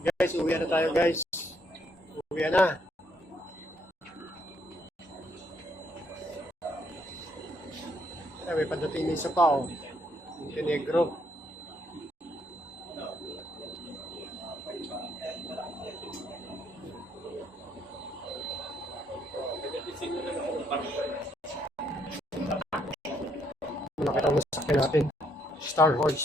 Guys, uwi na tayo guys. Uwi na. Ay, may padating na isa pa oh. Montenegro. Nakita mo sa akin natin. Star Horse.